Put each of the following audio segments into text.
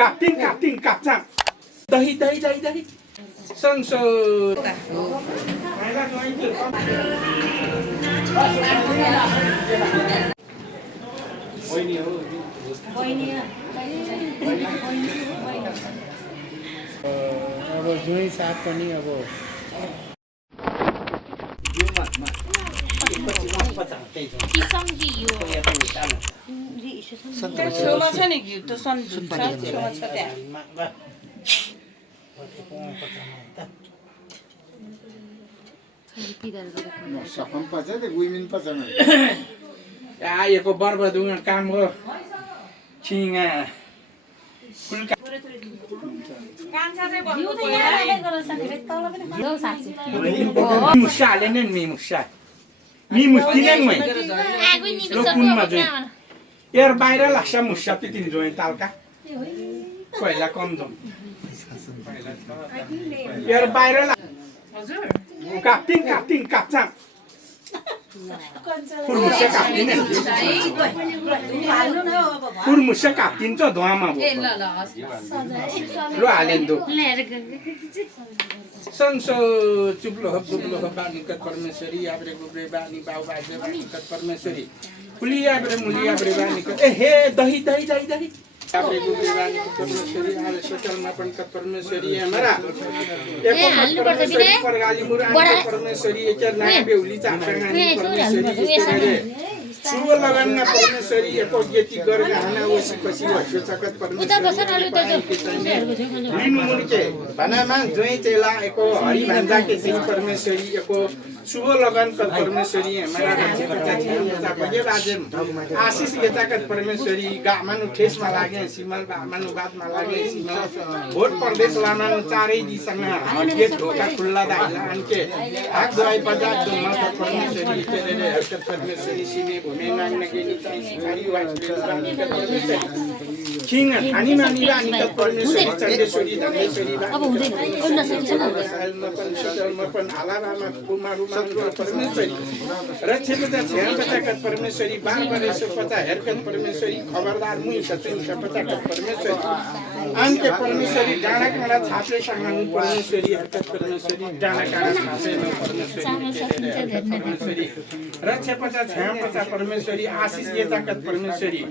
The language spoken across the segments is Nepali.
kapting kapcang. Dahi. Sangsut. अब जुनै साथ पनि अब त्यहाँ छेउमा छ नि घिउ त सन्जुक छ छेउमा छ त्यहाँ सकम पर्छ त्यो गुइमिन पर्छ आएको बर्बदुङ काम हो छिङा मुसा हाले नि मुसा मिमुस्किने मै लोकुनमा जोइ यार बाहिर लाग्छ मुसा त्यति जोइ तालका पहिला कम जोइ यार बाहिर हजुर काप्टिङ काप्चा Kurmusya kaptin to doa ma bo. Lo alen do. Sangso chuplo hab bani kat parmeswari abre gobre bani bau baje bani kat parmeswari. Kuliya abre muliya abre bani kat he dahi. Abre gobre bani kat parmeswari ale socal ma pan kat parmeswari hamara. Eko parmeswari pargali muran kat parmeswari ekar na beuli chapsangani parmeswari. Suwa laganna parmeswari eko yeti garga hana wasi pasi washo chakat parmeswari. Linu munike banaman join chela eko hari bhanda ke sei parmeswari eko suwa lagan kat parmeswari hamara bhaje bata bhaje baje आशीष ये चाकत परमेश्वरी गामनु ठेस मा लागे सिमल गामनु बात मा लागे सिमल भोट प्रदेश लामानु चारै दिशामा गेट ढोका खुल्ला दाइला अनके हाक दुआई बजा दो माता परमेश्वरी तेरे हरकत परमेश्वरी सिमे भूमि नांगने के निताई सिकारी वाइस किंग अनि मानी रानी क परमेश्वरी चण्डेश्वरी धनेश्वरी अब हुँदैन उन्न सल्मपन आलामा कुमारुमा परमेश्वरी रक्षेपता छ्यापता परमेश्वरी बारबरेश्वर पता हेरकत परमेश्वरी खबरदार मुई सचिन पता परमेश्वरी अंके परमेश्वरी डाँडा काँडा छापे संगनु परमेश्वरी हेरकत परमेश्वरी डाँडा काँडा छापे परमेश्वरी रक्षेपता छ्यापता परमेश्वरी आशीष येताकत परमेश्वरी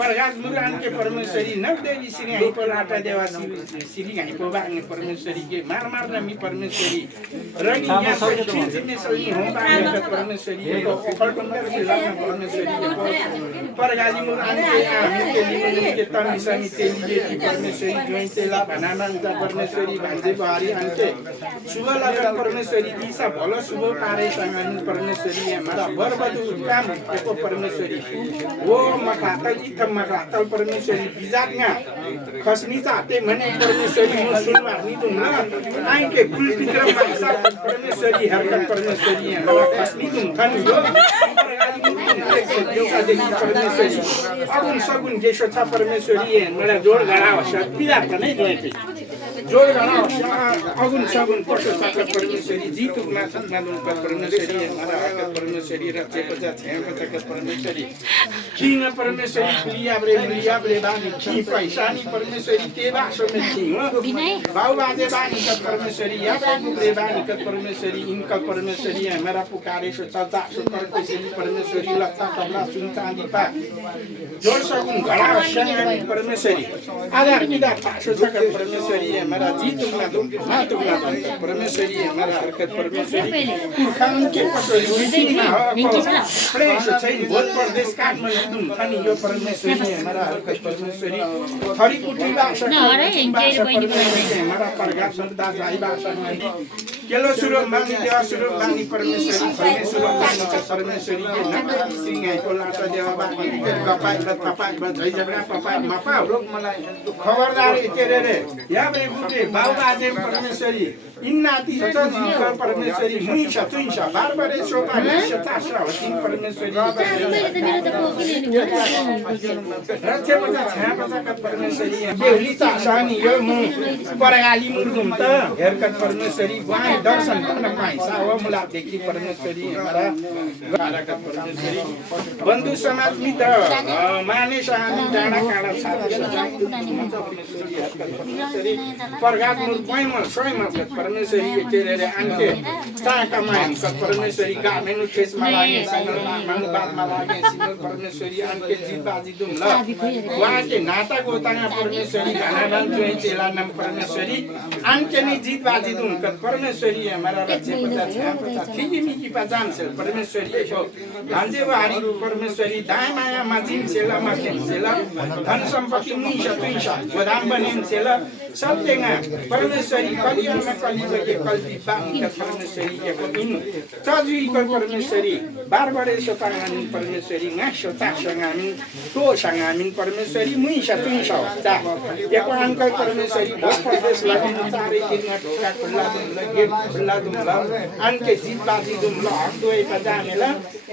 परगाज मुरान के परमेश्वरी नवदेवी श्री आई पलाटा देवा श्री आई पोबाने परमेश्वरी के मार नमी परमेश्वरी रनी यहाँ छिमे सही हो बाने परमेश्वरी को फलटमर जिल्ला परमेश्वरी परगाली मुरान के हामी के लिमुनि के तमी समी तेली परमेश्वरी जोइन तेला भनानन्द परमेश्वरी भान्जे बारी अन्ते शुभ लगन परमेश्वरी दिशा भलो शुभ पारे संगनु परमेश्वरी हमारा बरबदु काम एको परमेश्वरी वो मखातल इथम मखातल परमेश्वरी बिजाग्ना खसनी चाहते मने परमेश्वरी मुसुल मार्नी दुना आइ के कुल विक्रम भाषा परमेश्वरी हरकत परमेश्वरी हमारा खसनी दुन थन यो परमेश्वरी अगुन सगुन देशो छ परमेश्वरी मलाई जोड गरा होस् पिला पनि जोइते जोड गरा होस् अगुन सगुन पशु साकर परमेश्वरी जीतुमा सन्नादुन परमेश्वरी हमारा हरकत परमेश्वरी रक्षेपचा छ्यापचा परमेश्वरी किंग परमेश्वरी लिया ब्रे बानी की पैसानी परमेश्वरी तेवा समेति हो बाउ बाजे बानी क परमेश्वरी या ब्रे बानी क परमेश्वरी इनका परमेश्वरी हमारा पुकारे सो चलता सो परमेश्वरी लत्ता कबला सुनता दीपा जोड़ सगुन घड़ा शनि परमेश्वरी आधार किदा पासो सकर परमेश्वरी हमारा जीतुमा दुम मातुमा परमेश्वरी हमारा हरकत परमेश्वरी खान के पसोरी विधिमा हो प्रेस चाहिँ भोट प्रदेश काठमाडौँ दुम अनि यो परमेश्वरी हमारा हरकत परमेश्वरी हरि कुटी भाषा हमारा परगा सदा जाई भाषा नदी केलो सुरो मानी देवा सुरो मानी परमेश्वरी परमेश्वरी के नम्बर सिंह है कोलाटा देवा बानी कपाई कपाई जय जगरा कपाई मापा लोग मलाई खबरदार के रे या बे गुटे बाउ बाजे परमेश्वरी इन्नाति सचजी परमेश्वरी मुई छतुइसा बारबारे सोपा सतासा हसिन परमेश्वरी रक्षे पचा छ्यापचा का परमेश्वरी बेहुली चासानी यो मु परगाली मुर्दुम त हेरकत परमेश्वरी वाइ में दर्शन गर्न पाइन्छ हो मुलादेखि परमेश्वरी हमारा गाराका परमेश्वरी बन्धु समाज मित्र मानिस हामी डाँडा काँडा परमेश्वरी प्रघात मूल पैमल स्वयं परमेश्वरी के रे आन्के चाका मायम परमेश्वरी गामेनु खेसमा लागे मानु बातमा लागे सिमल परमेश्वरी आन्के जिबाजी दुम ल वहाँ के नाता गोताङा परमेश्वरी घनादान जोइ चेला नाम परमेश्वरी आन्के नि जिबाजी दुम परमेश्वरी हमारा राज्य पता छ खिजी मिकी पजान से परमेश्वरी को भान्जेवारी परमेश्वरी दाय माया माजिन सेला माकेन सेला धन सम्पत्ति मुइसा तुइसा वदाम बनेन सेला सत्यंगा परमेश्वरी कलियुगमा कलियुगके कल्पी बाङका परमेश्वरी को इन चजुई को परमेश्वरी बारबारे सोताङामिन परमेश्वरी ngaso taksangamin to sangamin परमेश्वरी मुइसा तुइसा ता एको अंकल परमेश्वरी बहुत प्रदेश लागि तारे किनगा ढोका खुल्ला दुम गेट खुल्ला दुम अनके जीत बाजी दुम ल हक्दोइ पजामेला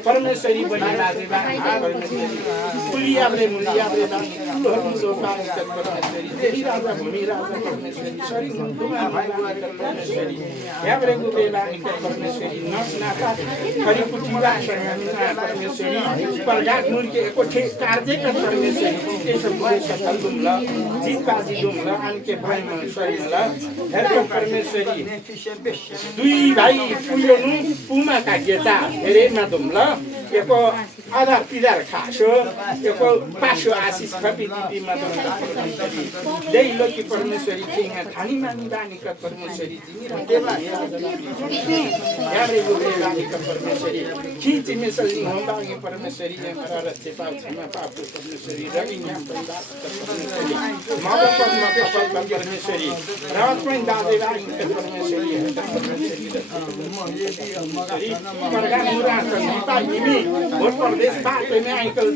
परमेश्वरी बनि लाजेबा परमेश्वरी पुलियाब्रे मुलियाब्रे दान सो पाके परमेश्वरी देही राजा भूमि राजा परमेश्वरी सरी मुन्दुमा परमेश्वरी याब्रे गुबेला निके परमेश्वरी नस नाता खरी पुटिला संगामिना परमेश्वरी प्रजात मुलके एको ठे कार्य कर परमेश्वरी के सब सकल दुम ल जीत बाजी दुम ल अनके भाइ मन सरी ल हेरको परमेश्वरी दुई भाइ पुयोनु पुमा कागेता हेरे मा दुम ल एको आधार पिदार खासो एको पासो आशिष खपी दिपी मा दुम परमेश्वरी देई लोकी परमेश्वरी किंगा थानी मानी बानी का परमेश्वरी जिनी देवा यारे गुबे बानी का परमेश्वरी खींची मिसली हम बानी परमेश्वरी ने मरा रस्ते पाप क्षमा पाप परमेश्वरी रवि नाम परिवार परमेश्वरी माता परमेश्वरी रात में दादे बानी का परमेश्वरी परगा मुरा संता इमी बहुत परदेश बात में आइकल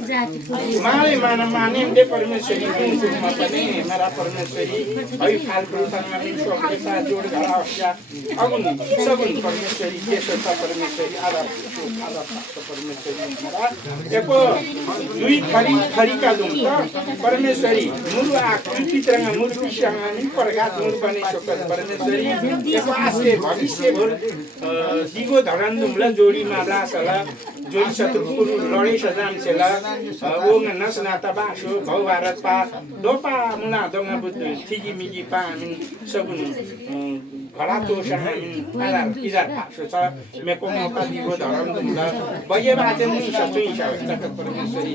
मारे माना माने दे परमेश्वरी कुन मपने मेरा परमेश्वरी अई फाल प्रसंग में शोके साथ जोड़ गड़ा या अगुन सगुन परमेश्वरी केशव परमेश्वरी आधा परमेश्वरी मेरा एको दुई खरी का दुम परमेश्वरी मुरु आकृति तरंग मूर्ति संग परगात मूर बने शोकत परमेश्वरी एको आसे भविष्य भर दिगो धरन दुमला जोडी माला सला जोडी शत्रुपुर लड़े सजान सेला ओंग नस नाता बासो भव भारत पा दोपा मुना दोंगा बुद्ध थिगी मिगी पा सगुन घड़ा तो संग आला इजार पासो छ मेको मपा दिगो धरन दुमला बये बाजे मुनि सचुइ छ परमेश्वरी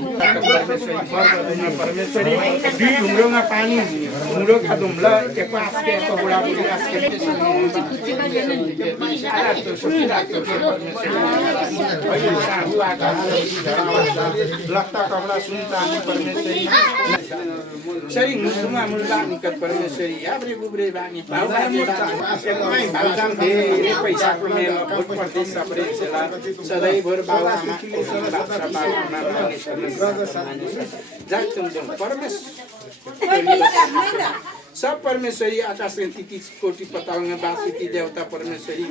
परमेश्वरी दुई ढुङ्ग्रोमा पानी ढुङ्ग्रो खादुमला एको आस्के एको बुढा बुढी आस्के लत्ता कपड़ा सुनता परमेश्वरी सरी मुसुमा मुल्ला निकट परमेश्वरी याब्रे गुब्रे बानी एकदमै भालजाम धेरै पैसा को मेल बहुत प्रदेश सपरे सेला सधैँ भर बाबामा जान्छौँ परमेश्वरी सब परमेश्वरी आकाश के तिथि कोटि पतालंग बासुकी देवता परमेश्वरी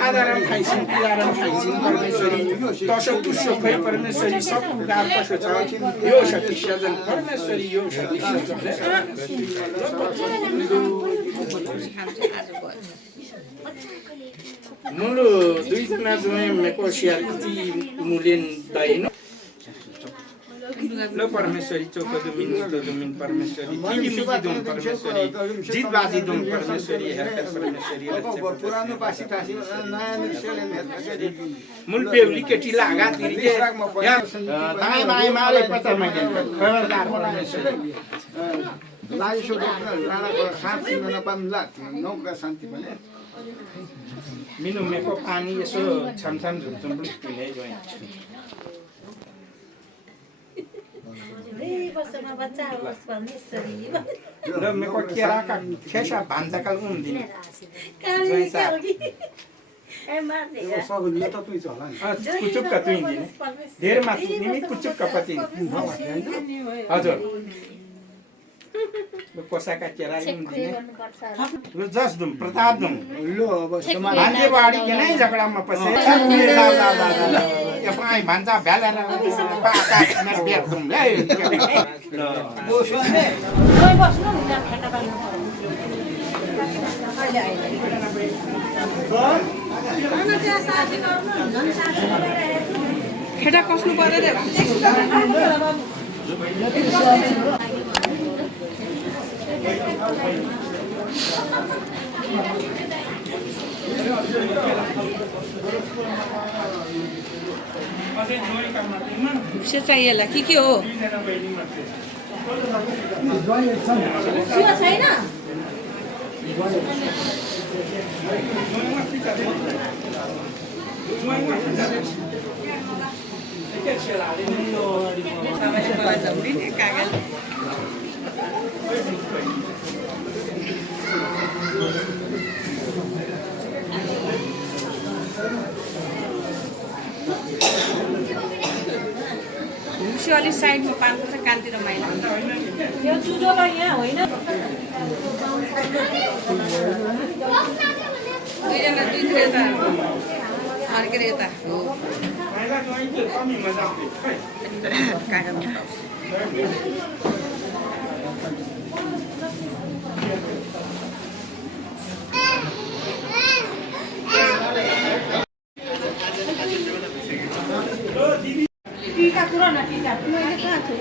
आधारम खाइसिन पिलारम खाइसिन परमेश्वरी तसो पुष्य भई परमेश्वरी सब गार पशु छ यो शक्ति सजन परमेश्वरी यो शक्ति मुलो दुई जना जोए मेको शेयर ती मुलेन दाइनो लो परमेश्वरी चौको दुमिन तो दुमिन परमेश्वरी तिमी मिकी दुम परमेश्वरी जीत बाजी दुम परमेश्वरी हरकत परमेश्वरी पुरानो पासी पासी नयाँ मिसले हेर्दै मूल पेवली केटी लागा तिरके दाइ बाइ मारे पता मैले खबरदार परमेश्वरी लाइसो राणाको शान्ति नपाम्ला नौका शान्ति भने मिनु मेको पानी यसो छमछम झुमझुम पिने गए र मेको केराका खेसा भान्साकाल उम्दिने कुचुक्का तुइदिने धेर माथि निमी कुचुक्का पति हजुर कोसाका केरा उम्दिने र जस दुम प्रताप दुम लो अब भान्जे बाडी के नै झगडामा पसे पाइ भान्जा भ्यालेर पाका मेरो बेर दुम लै खेटा कस्नु पर्यो रे से चाहिए ला के हो छैन अलि साइडमा पार्नुपर्छ कानतिर माइला यो चुजोलाई यहाँ होइन दुईजना दुईतिर यता फर्केर यता हो टीका कुरा न टीका मैले कहाँ छु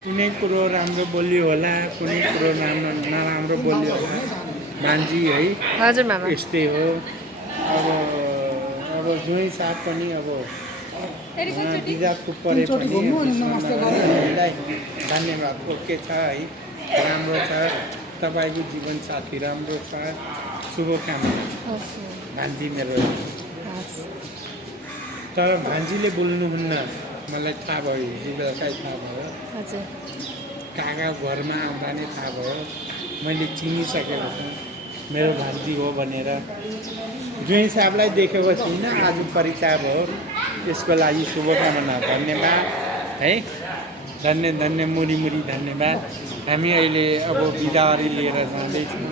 कुनै कुरो राम्रो बोल्यो होला कुनै कुरो नराम्रो बोल्यो होला भान्जी है हजुर मामा यस्तै हो अब जुनै साथ पनि अब बिजातको परे पनि हामीलाई धन्यवाद ओके छ है राम्रो छ तपाईँको जीवन साथी राम्रो छ शुभकामना भान्जी मेरो तर भान्जीले बोल्नुहुन्न मलाई थाहा भयो हिजो बेलुकै थाहा भयो काका घरमा आउँदा नै थाहा भयो मैले चिनिसकेको छु मेरो भान्जी हो भनेर जुन साहबलाई देखेको छुइनँ आज परिचय भयो यसको लागि शुभकामना धन्यवाद है धन्य धन्य मुरी मुरी धन्यवाद हामी अहिले अब बिदावारी लिएर जाँदैछौँ